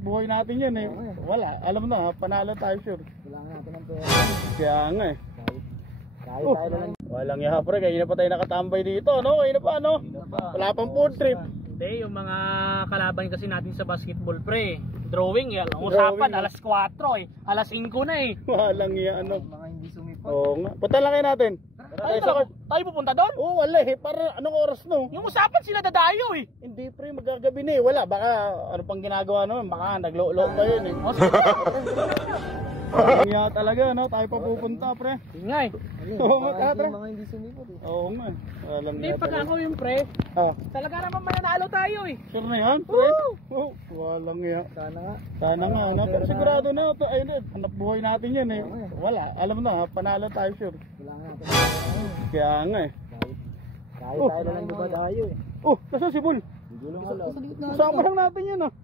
buhay natin yan eh. Wala, alam na, panalo tayo sure. Kailangan natin ng pera. Kaya nga eh. Kahit tayo lang. Walang yaha pre, kanina pa tayo nakatambay dito, no? Kanina pa, no? Wala pang food trip. Hindi, yung mga kalaban kasi natin sa basketball pre. Drawing, yan. Ang usapan, alas 4 eh. Alas 5 na eh. Walang yaha, ano? Mga hindi sumipot. Oo nga. Punta lang kayo natin. Tayo pupunta doon? Oo, wala eh. Para anong oras no? Yung usapan sila dadayo eh. Hindi pre, magagabi na eh. Wala, baka ano pang ginagawa naman. Baka naglo-load pa yun eh. Walang yaha talaga, no? Tayo pa pupunta pre. Ingay. Oo nga, tara. Mga hindi sumipot eh. Oo nga. Walang Hindi, yaha pag talaga. ako yung pre, Ah, talaga naman mananalo tayo eh. sure na yan pre? Oo. Walang yaha. Sana nga. Sana nga, no? Pero sigurado na ito. Ayun eh, hanap buhay natin yan eh. Wala, alam na, panalo tayo sure. Kailangan natin ng pera. Kaya nga eh. Kahit tayo lang dumadayo eh. Oh, nasa si Bull? Hindi lang wala. Kasama lang natin yun ah.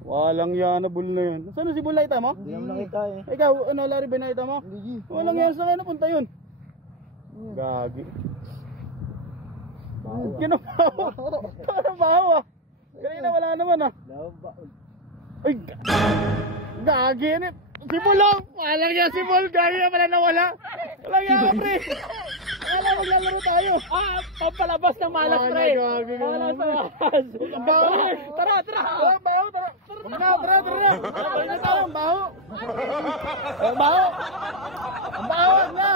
Walang yan na Bull na yun. Saan na si Bull nakita mo? Hindi naman nakita eh. Ikaw, ano, Larry, ba nakita mo? Hindi. Walang yan, saan na punta yun? Gagi. Kinabaho. Kinabaho ah. Kanina wala naman ah. Ay, gagi yan eh. Si Bull oh. Walang yan si Bull. Gagi na pala nawala. Walang yan pre. Wala, maglalaro tayo. Pampalabas ng malas pre. Gagi ka Malas naman. malas. Ang baho. Tara. Ang baho, tara. Tara na. Tara na tayo, ang baho. Ang baho. Ang baho na.